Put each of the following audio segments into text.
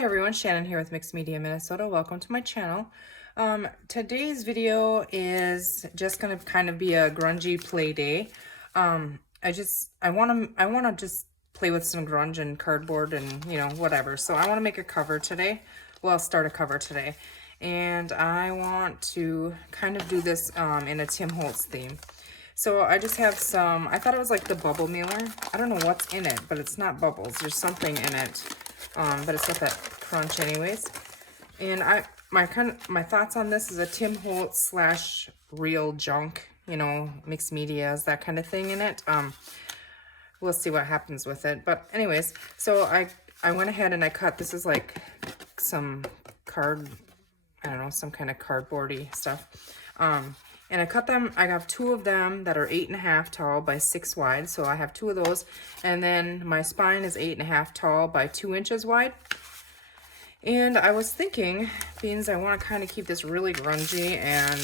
Hi everyone, Shannon here with Mixed Media Minnesota. Welcome to my channel. Today's video is just going to kind of be a grungy play day. I want to just play with some grunge and cardboard and whatever. So I want to make a cover today. Well, I'll start a cover today, and I want to kind of do this in a Tim Holtz theme. So I just have some, I thought it was like the bubble mealer. I don't know what's in it, but it's not bubbles. There's something in it, but it's got that crunch anyways. And my thoughts on this is a Tim Holtz slash real junk, mixed medias, that kind of thing in it. We'll see what happens with it. But anyways, so I went ahead and I cut, this is like some I don't know, some kind of cardboardy stuff. And I cut them, I have two of them that are 8.5 tall by 6 wide. So I have two of those. And then my spine is 8.5 tall by 2 inches wide. And I was thinking, being I want to kind of keep this really grungy and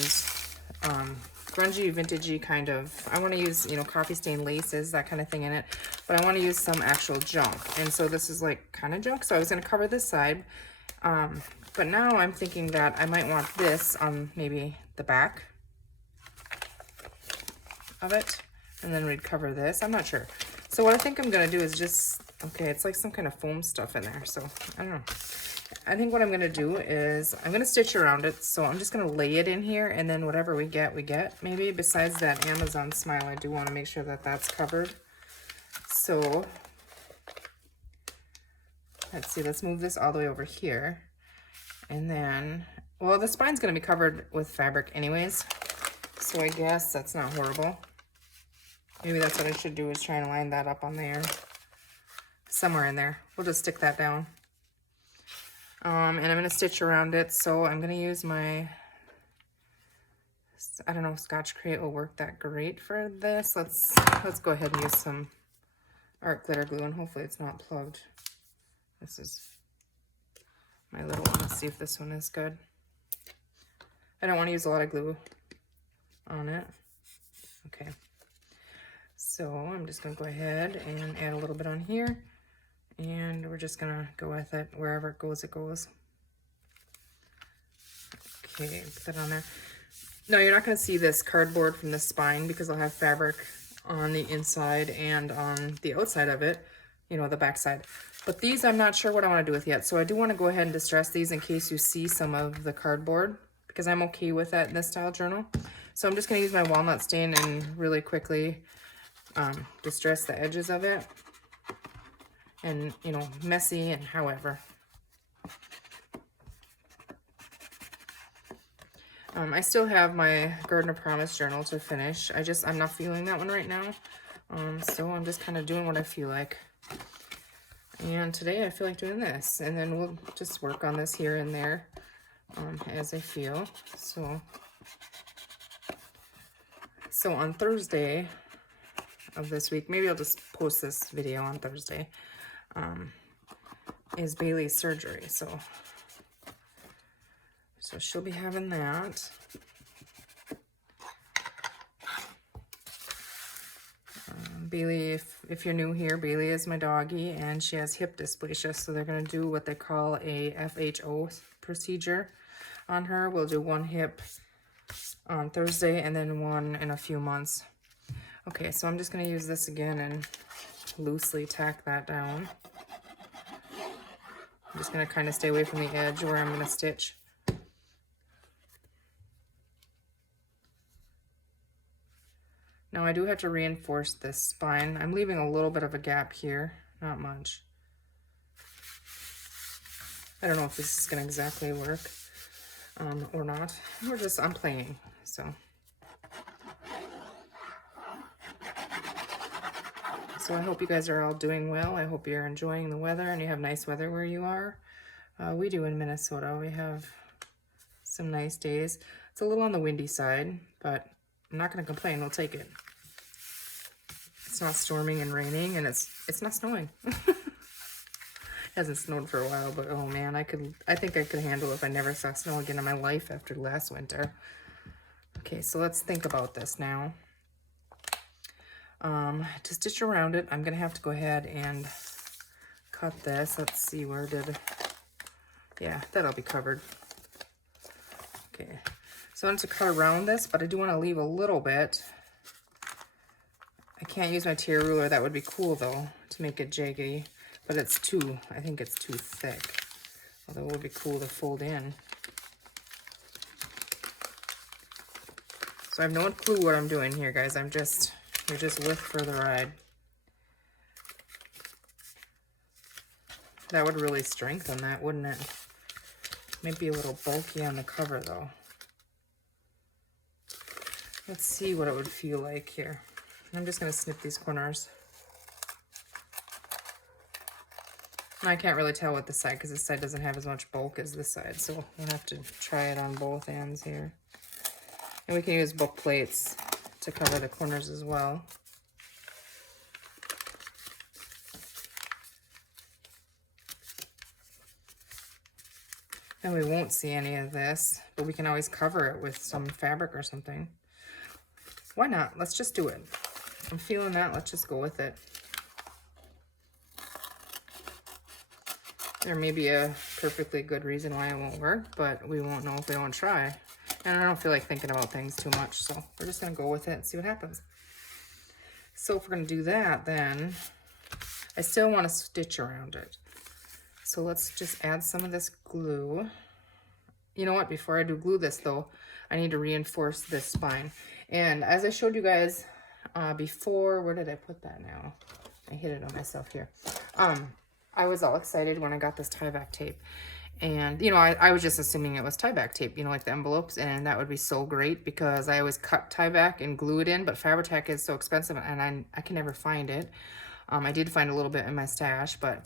grungy, vintagey kind of, I want to use, coffee stain laces, that kind of thing in it. But I want to use some actual junk. And so this is like kind of junk. So I was going to cover this side. But now I'm thinking that I might want this on maybe the back of it, and then we'd cover this. I'm not sure. So what I think I'm gonna do is just, okay, it's like some kind of foam stuff in there, so I don't know. I think what I'm gonna do is I'm gonna stitch around it, so I'm just gonna lay it in here, and then whatever we get, we get. Maybe besides that Amazon smile, I do want to make sure that that's covered. So let's see, let's move this all the way over here, and then, well, the spine's gonna be covered with fabric anyways, so I guess that's not horrible. Maybe that's what I should do, is try and line that up on there. Somewhere in there. We'll just stick that down. And I'm going to stitch around it. So I'm going to use my, I don't know if Scotch Crate will work that great for this. Let's go ahead and use some art glitter glue, and hopefully it's not plugged. This is my little one. Let's see if this one is good. I don't want to use a lot of glue on it. Okay. So I'm just going to go ahead and add a little bit on here, and we're just going to go with it. Wherever it goes, it goes. Okay, put that on there. Now, you're not going to see this cardboard from the spine because I'll have fabric on the inside and on the outside of it, the back side. But these I'm not sure what I want to do with yet. So I do want to go ahead and distress these in case you see some of the cardboard, because I'm okay with that in this style journal. So I'm just going to use my walnut stain and really quickly distress the edges of it, and messy and however. I still have my Garden of Promise journal to finish. I'm not feeling that one right now, so I'm just kind of doing what I feel like. And today I feel like doing this, and then we'll just work on this here and there as I feel. So on Thursday of this week, maybe I'll just post this video on Thursday, is Bailey's surgery. So she'll be having that. Bailey, if you're new here, Bailey is my doggie, and she has hip dysplasia, so they're going to do what they call a FHO procedure on her. We'll do one hip on Thursday and then one in a few months. Okay, so I'm just going to use this again and loosely tack that down. I'm just going to kind of stay away from the edge where I'm going to stitch. Now I do have to reinforce this spine. I'm leaving a little bit of a gap here, not much. I don't know if this is going to exactly work or not. I'm playing, so. So I hope you guys are all doing well. I hope you're enjoying the weather and you have nice weather where you are. We do in Minnesota. We have some nice days. It's a little on the windy side, but I'm not going to complain. We'll take it. It's not storming and raining, and it's not snowing. It hasn't snowed for a while, but oh man, I think I could handle it if I never saw snow again in my life after last winter. Okay, so let's think about this now. To stitch around it, I'm going to have to go ahead and cut this. Let's see, where did Yeah, that'll be covered. Okay, so I want to cut around this, but I do want to leave a little bit. I can't use my tier ruler. That would be cool though, to make it jaggy, but it's too, I think it's too thick. Although it would be cool to fold in. So I have no clue what I'm doing here, guys. You're just with for the ride. That would really strengthen that, wouldn't it? Might be a little bulky on the cover though. Let's see what it would feel like here. I'm just gonna snip these corners. And I can't really tell with this side because this side doesn't have as much bulk as this side, so we'll have to try it on both ends here. And we can use book plates to cover the corners as well. And we won't see any of this, but we can always cover it with some fabric or something. Why not? Let's just do it. I'm feeling that. Let's just go with it. There may be a perfectly good reason why it won't work, but we won't know if we don't try. And I don't feel like thinking about things too much, so we're just going to go with it and see what happens. So if we're going to do that, then I still want to stitch around it. So let's just add some of this glue. You know what? Before I do glue this, though, I need to reinforce this spine. And as I showed you guys before, where did I put that now? I hit it on myself here. I was all excited when I got this tie-back tape. And, you know, I was just assuming it was tie-back tape, you know, like the envelopes. And that would be so great because I always cut tie-back and glue it in. But Fabri-Tac is so expensive and I can never find it. I did find a little bit in my stash, but...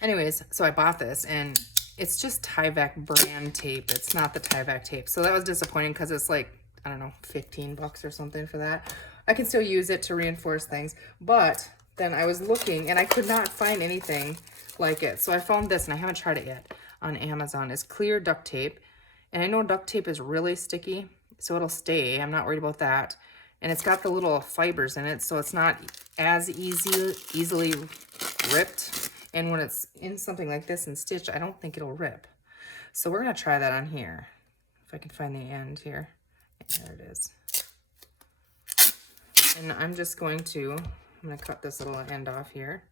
anyways, so I bought this and it's just Tyvek brand tape. It's not the Tyvek tape. So that was disappointing because it's like, I don't know, 15 bucks or something for that. I can still use it to reinforce things, but then I was looking and I could not find anything like it. So I found this, and I haven't tried it yet, on Amazon. It's clear duct tape. And I know duct tape is really sticky, so it'll stay. I'm not worried about that. And it's got the little fibers in it, so it's not as easily ripped. And when it's in something like this and stitched, I don't think it'll rip. So we're gonna try that on here. If I can find the end here. There it is. And I'm just going to, I'm gonna cut this little end off here.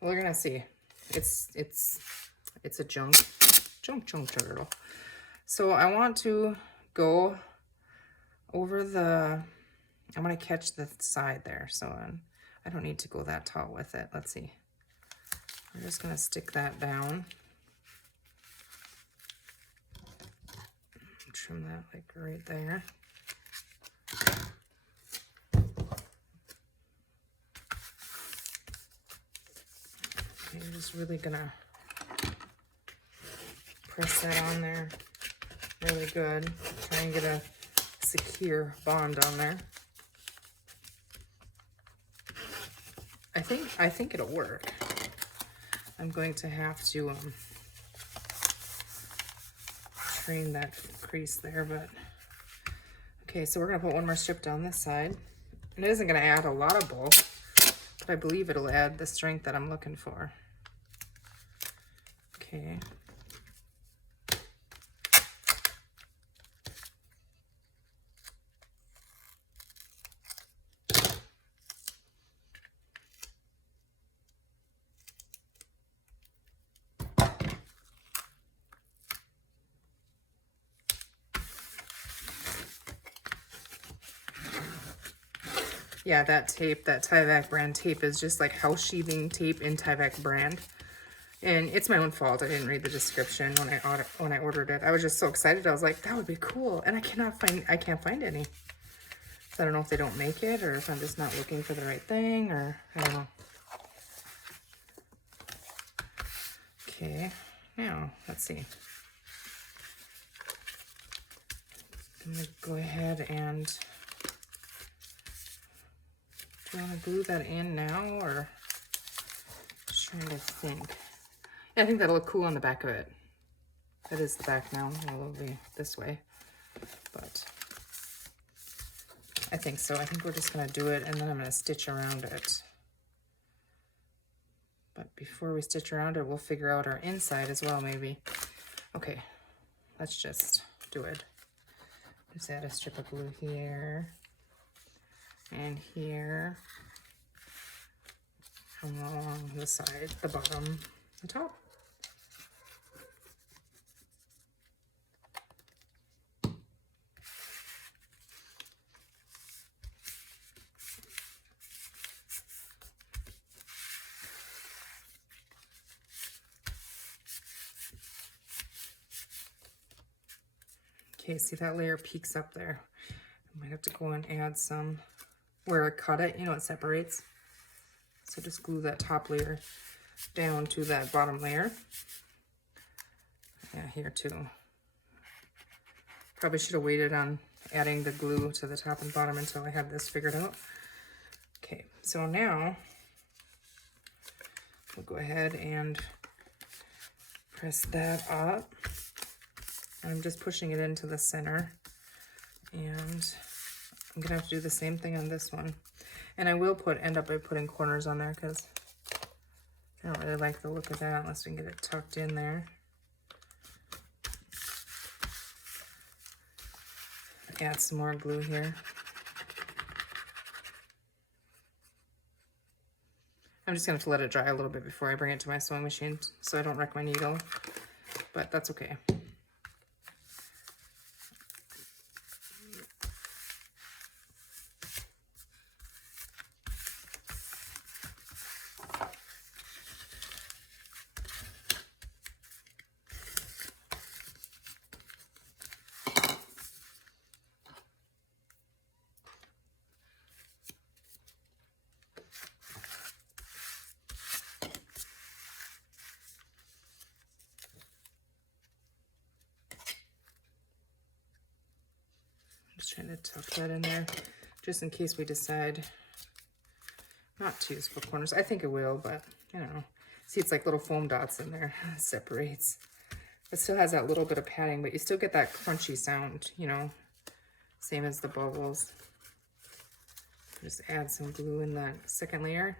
We're gonna see. It's a junk turtle. So I want to go over the, I'm gonna catch the side there. So I don't need to go that tall with it. Let's see. I'm just gonna stick that down. Trim that like right there. Okay, I'm just really gonna press that on there really good. Try and get a secure bond on there. I think it'll work. I'm going to have to train that crease there, but okay, so we're gonna put one more strip down this side. And it isn't gonna add a lot of bulk, but I believe it'll add the strength that I'm looking for. Okay. Yeah, that tape, that Tyvek brand tape is just like house sheathing tape in Tyvek brand. And it's my own fault. I didn't read the description when I ordered it. I was just so excited. I was like, that would be cool. And I can't find any. So I don't know if they don't make it or if I'm just not looking for the right thing, or I don't know. Okay, now let's see. I'm gonna go ahead and, do you want to glue that in now, or just trying to think? Yeah, I think that'll look cool on the back of it. That is the back now. It'll be this way, but I think so. I think we're just gonna do it, and then I'm gonna stitch around it. But before we stitch around it, we'll figure out our inside as well, maybe. Okay, let's just do it. Just add a strip of glue here and here, along the side, the bottom, the top. Okay, see that layer peeks up there. I might have to go and add some where I cut it, you know, it separates. So just glue that top layer down to that bottom layer. Yeah, here too. Probably should have waited on adding the glue to the top and bottom until I had this figured out. Okay, so now we'll go ahead and press that up. I'm just pushing it into the center, and I'm gonna have to do the same thing on this one. And I will end up by putting corners on there because I don't really like the look of that unless we can get it tucked in there. Add some more glue here. I'm just gonna have to let it dry a little bit before I bring it to my sewing machine so I don't wreck my needle, but that's okay. Just trying to tuck that in there, just in case we decide not to use full corners. I think it will, but I don't know. See, it's like little foam dots in there. It separates. It still has that little bit of padding, but you still get that crunchy sound, you know, same as the bubbles. Just add some glue in that second layer.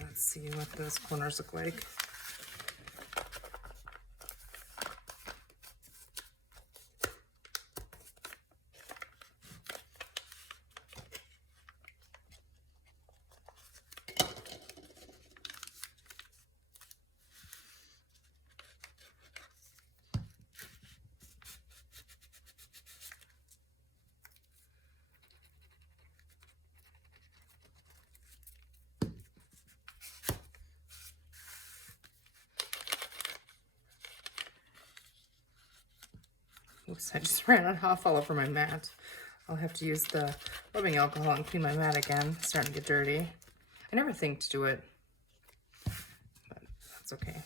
Let's see what those corners look like. Oops, I just ran on off all over my mat. I'll have to use the rubbing alcohol and clean my mat again. It's starting to get dirty. I never think to do it, but that's okay.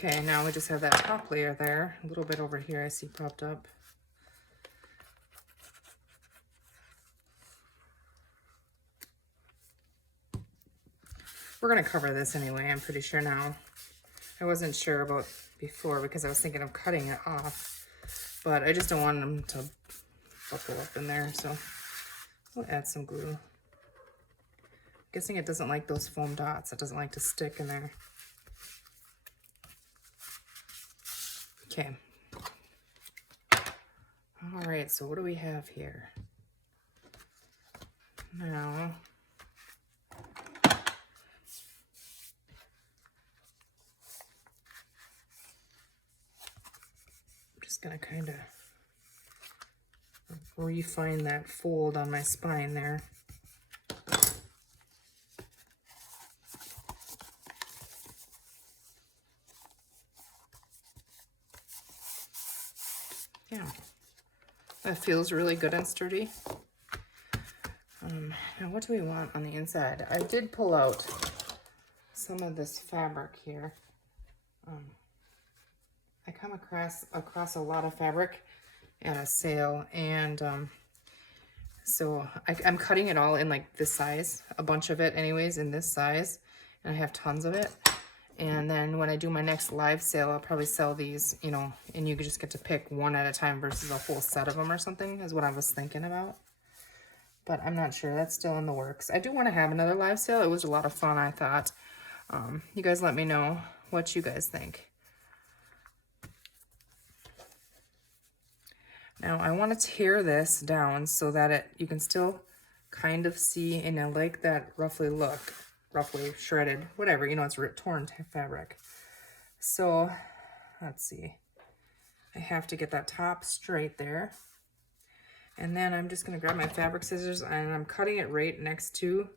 Okay, now we just have that top layer there. A little bit over here I see popped up. We're going to cover this anyway, I'm pretty sure now. I wasn't sure about before because I was thinking of cutting it off, but I just don't want them to buckle up in there, so we'll add some glue. I'm guessing it doesn't like those foam dots. It doesn't like to stick in there. Okay. All right, so what do we have here? Now, just gonna kind of refine that fold on my spine there. Yeah, that feels really good and sturdy. Now what do we want on the inside? I did pull out some of this fabric here. I come across a lot of fabric at a sale, and so I'm cutting it all in like this size, a bunch of it anyways in this size, and I have tons of it. And then when I do my next live sale, I'll probably sell these, you know, and you could just get to pick one at a time versus a whole set of them or something, is what I was thinking about. But I'm not sure. That's still in the works. I do want to have another live sale. It was a lot of fun, I thought. You guys let me know what you guys think. Now I want to tear this down so that you can still kind of see, and I like that roughly look, roughly shredded, whatever, you know, it's torn fabric. So let's see. I have to get that top straight there. And then I'm just going to grab my fabric scissors, and I'm cutting it right next to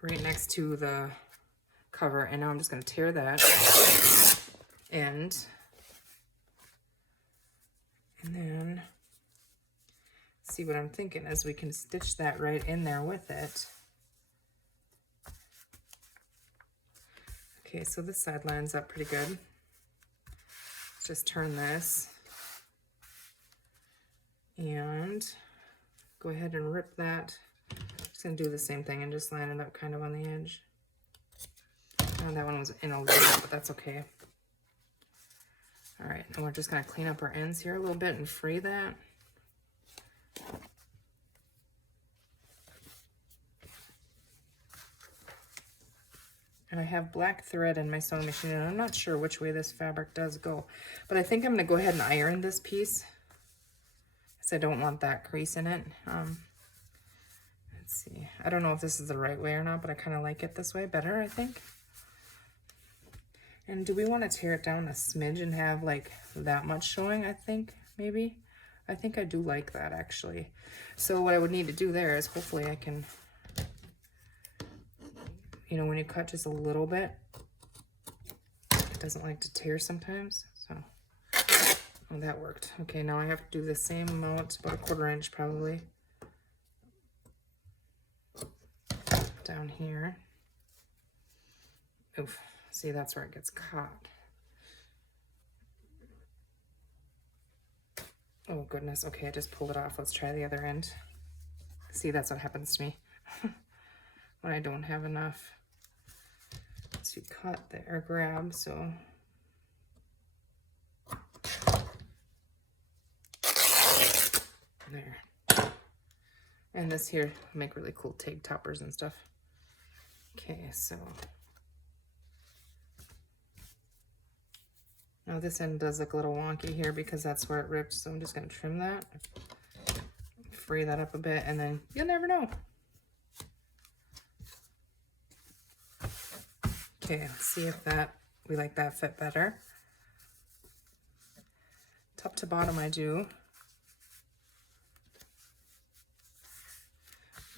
the cover. And now I'm just going to tear that end. And then see, what I'm thinking is we can stitch that right in there with it. Okay, so this side lines up pretty good. Let's just turn this and go ahead and rip that. Just gonna do the same thing and just line it up kind of on the edge. Oh, that one was in a little bit, but that's okay. All right, and we're just gonna clean up our ends here a little bit and free that. And I have black thread in my sewing machine, and I'm not sure which way this fabric does go, but I think I'm gonna go ahead and iron this piece because I don't want that crease in it. Let's see, I don't know if this is the right way or not, but I kind of like it this way better, I think. And do we want to tear it down a smidge and have like that much showing? I think maybe. I think I do like that actually. So what I would need to do there is hopefully I can, you know, when you cut just a little bit, it doesn't like to tear sometimes. So, oh, that worked. Okay, now I have to do the same amount, about a 1/4 inch probably, down here. Oof. See, that's where it gets caught. Oh, goodness. Okay, I just pulled it off. Let's try the other end. See, that's what happens to me when I don't have enough to cut there, or grab, so. There. And this here make really cool tank toppers and stuff. Okay, so. Now this end does look a little wonky here because that's where it ripped, so I'm just going to trim that, free that up a bit, and then you'll never know. Okay, let's see if we like that fit better. Top to bottom I do.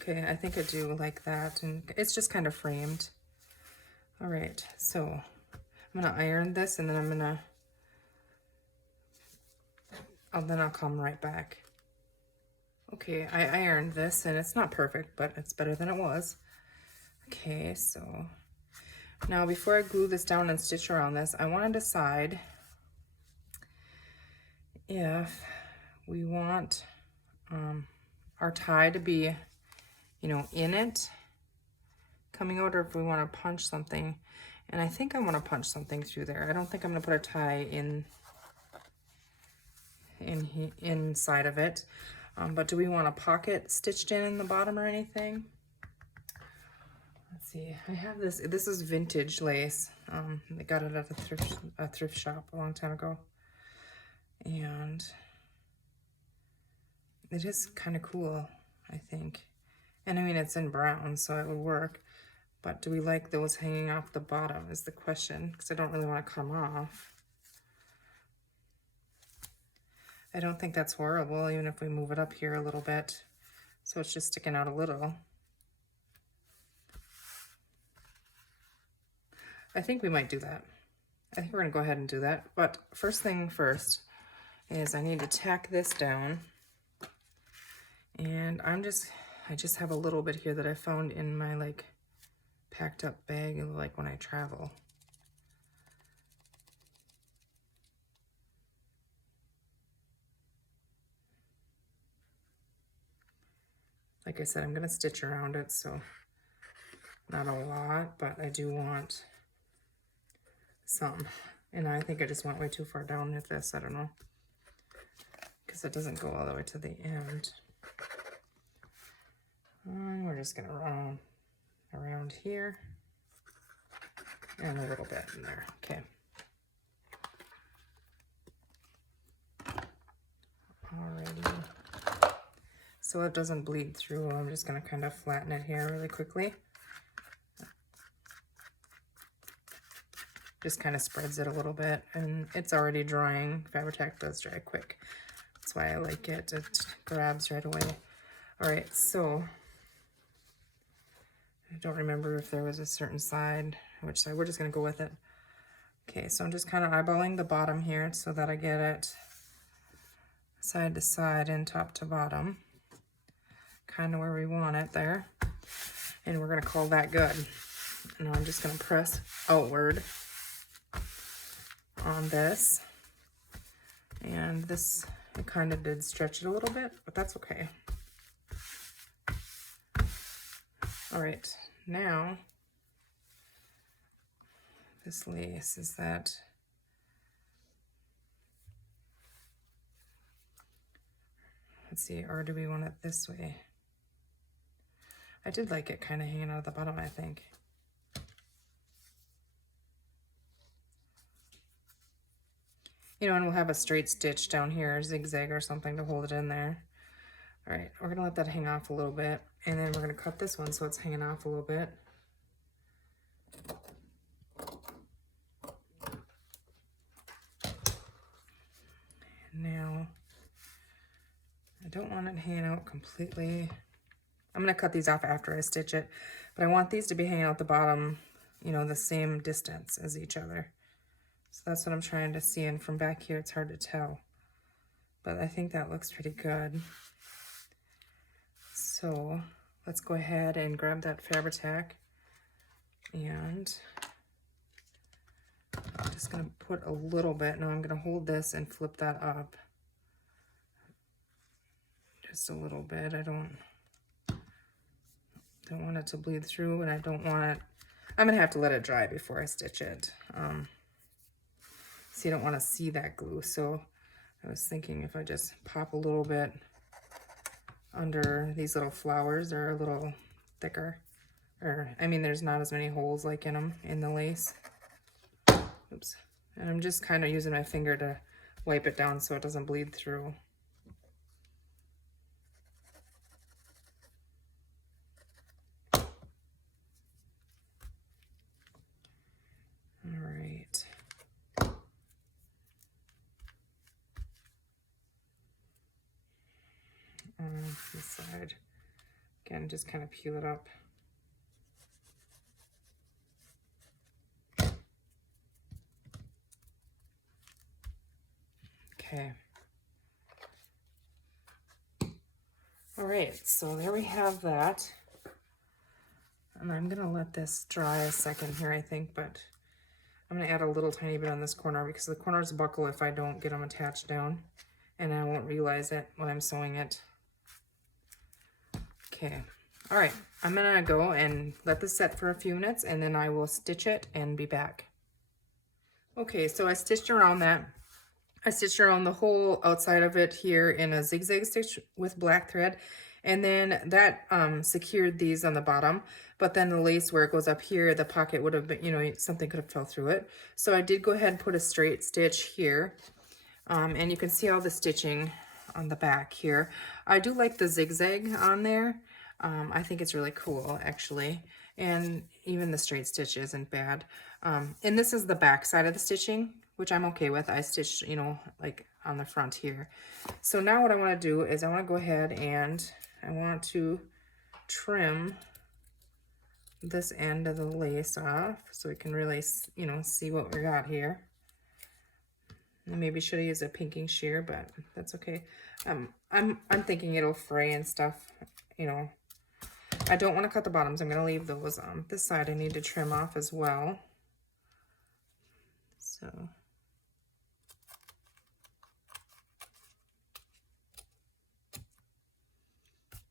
Okay, I think I do like that, and it's just kind of framed. All right, so I'm going to iron this, and then I'm going to then I'll come right back. Okay, I ironed this, and it's not perfect, but it's better than it was. Okay, so now before I glue this down and stitch around this, I want to decide if we want our tie to be, you know, in it, coming out, or if we want to punch something. And I think I want to punch something through there. I don't think I'm going to put a tie inside of it, but do we want a pocket stitched in the bottom or anything? Let's see, I have this is vintage lace. I got it at a thrift shop a long time ago, and it is kind of cool, I think. And I mean, it's in brown, so it would work, but do we like those hanging off the bottom is the question, because I don't really want to come off. I don't think that's horrible, even if we move it up here a little bit. So it's just sticking out a little. I think we might do that. I think we're gonna go ahead and do that. But first thing first is I need to tack this down. And I just have a little bit here that I found in my like packed up bag, like when I travel. Like I said, I'm gonna stitch around it, so not a lot, but I do want some. And I think I just went way too far down with this, I don't know, because it doesn't go all the way to the end. And we're just gonna run around here and a little bit in there. Okay. Alrighty. So it doesn't bleed through, I'm just gonna kind of flatten it here really quickly. Just kind of spreads it a little bit, and it's already drying. Fabri-Tac does dry quick. That's why I like it. It grabs right away. All right, so I don't remember if there was a certain side, which side. We're just gonna go with it. Okay, so I'm just kind of eyeballing the bottom here so that I get it side to side and top to bottom, kind of where we want it there. And we're gonna call that good. And I'm just gonna press outward on this, and this, it kind of did stretch it a little bit, but that's okay. All right, now this lace, is that, let's see, or do we want it this way? I did like it kind of hanging out of the bottom, I think. You know, and we'll have a straight stitch down here, zigzag or something to hold it in there. All right, we're gonna let that hang off a little bit, and then we're gonna cut this one so it's hanging off a little bit. And now, I don't want it hanging out completely. I'm gonna cut these off after I stitch it, but I want these to be hanging out the bottom, you know, the same distance as each other. So that's what I'm trying to see, and from back here it's hard to tell. But I think that looks pretty good. So let's go ahead and grab that Fabri-Tac, and I'm just gonna put a little bit. Now I'm gonna hold this and flip that up. Just a little bit. I don't want it to bleed through, and I don't want it, I'm gonna have to let it dry before I stitch it. So you don't want to see that glue. So I was thinking if I just pop a little bit under these little flowers, they're a little thicker. Or, I mean, there's not as many holes like in them in the lace. Oops. And I'm just kind of using my finger to wipe it down so it doesn't bleed through. This side. Again, just kind of peel it up. Okay. All right, so there we have that. And I'm gonna let this dry a second here, I think, but I'm gonna add a little tiny bit on this corner because the corners buckle if I don't get them attached down, and I won't realize it when I'm sewing it. Okay, all right, I'm gonna go and let this set for a few minutes, and then I will stitch it and be back. Okay, so I stitched around that. I stitched around the whole outside of it here in a zigzag stitch with black thread, and then that secured these on the bottom, but then the lace where it goes up here, the pocket would have been, you know, something could have fell through it. So I did go ahead and put a straight stitch here, and you can see all the stitching on the back here. I do like the zigzag on there. I think it's really cool, actually. And even the straight stitch isn't bad. And this is the back side of the stitching, which I'm okay with. I stitched, you know, like on the front here. So now what I want to do is I want to go ahead and I want to trim this end of the lace off so we can really, you know, see what we got here. And maybe should have used a pinking shear, but that's okay. I'm thinking it'll fray and stuff, you know. I don't want to cut the bottoms. I'm going to leave those. This side I need to trim off as well. So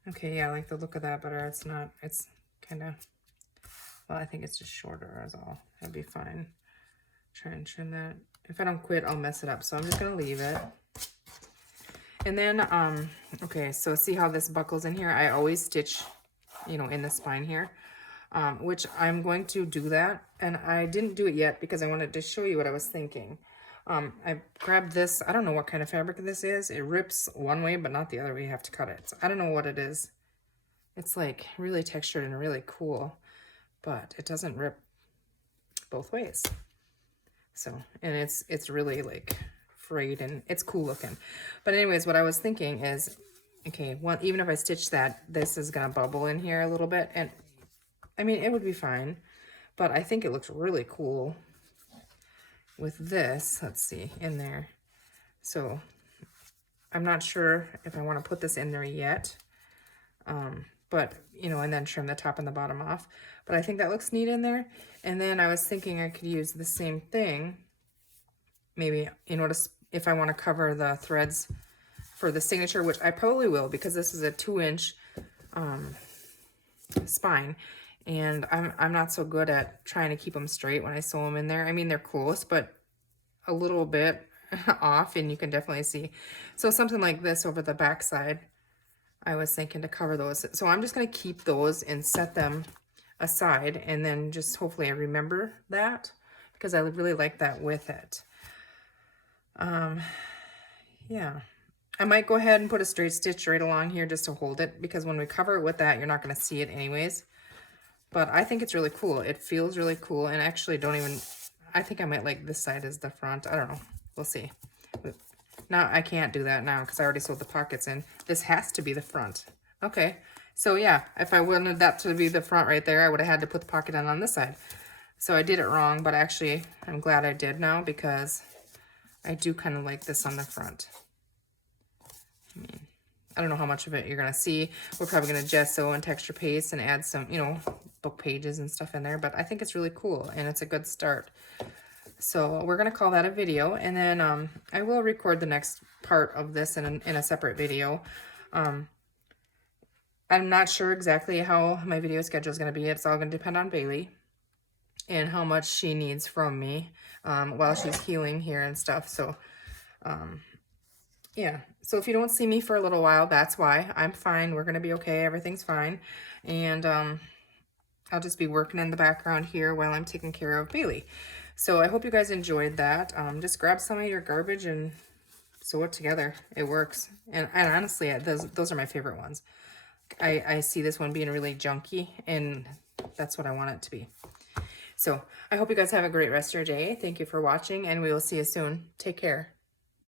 okay, yeah, I like the look of that better. It's not, it's kind of, well, I think it's just shorter as all. That'd be fine. Try and trim that. If I don't quit, I'll mess it up. So I'm just going to leave it. And then, okay, so see how this buckles in here? I always stitch, you know, in the spine here, which I'm going to do that. And I didn't do it yet because I wanted to show you what I was thinking. I grabbed this. I don't know what kind of fabric this is. It rips one way, but not the other way. You have to cut it. So I don't know what it is. It's like really textured and really cool, but it doesn't rip both ways. So, and it's really like frayed and it's cool looking. But anyways, what I was thinking is, okay, well, even if I stitch that, this is gonna bubble in here a little bit, and I mean, it would be fine, but I think it looks really cool with this, let's see, in there. So I'm not sure if I want to put this in there yet, but you know, and then trim the top and the bottom off, but I think that looks neat in there. And then I was thinking I could use the same thing, maybe, you know, if I want to cover the threads for the signature, which I probably will, because this is a 2-inch spine, and I'm not so good at trying to keep them straight when I sew them in there. I mean, they're close, but a little bit off, and you can definitely see. So something like this over the back side, I was thinking to cover those. So I'm just going to keep those and set them aside, and then just hopefully I remember that, because I really like that with it. Yeah, I might go ahead and put a straight stitch right along here just to hold it, because when we cover it with that, you're not going to see it anyways. But I think it's really cool. It feels really cool, and actually don't even, I think I might like this side as the front. I don't know. We'll see. Now I can't do that now because I already sewed the pockets in. This has to be the front. Okay. So yeah, if I wanted that to be the front right there, I would have had to put the pocket in on this side. So I did it wrong, but actually I'm glad I did now, because I do kind of like this on the front. I don't know how much of it you're going to see. We're probably going to gesso and texture paste and add some, you know, book pages and stuff in there, but I think it's really cool and it's a good start. So we're going to call that a video, and then I will record the next part of this in a separate video. I'm not sure exactly how my video schedule is going to be. It's all going to depend on Bailey and how much she needs from me while she's healing here and stuff. So yeah, so if you don't see me for a little while, that's why. I'm fine. We're going to be okay. Everything's fine. And I'll just be working in the background here while I'm taking care of Bailey. So I hope you guys enjoyed that. Just grab some of your garbage and sew it together. It works. And honestly, those are my favorite ones. I see this one being really junky, and that's what I want it to be. So I hope you guys have a great rest of your day. Thank you for watching, and we will see you soon. Take care.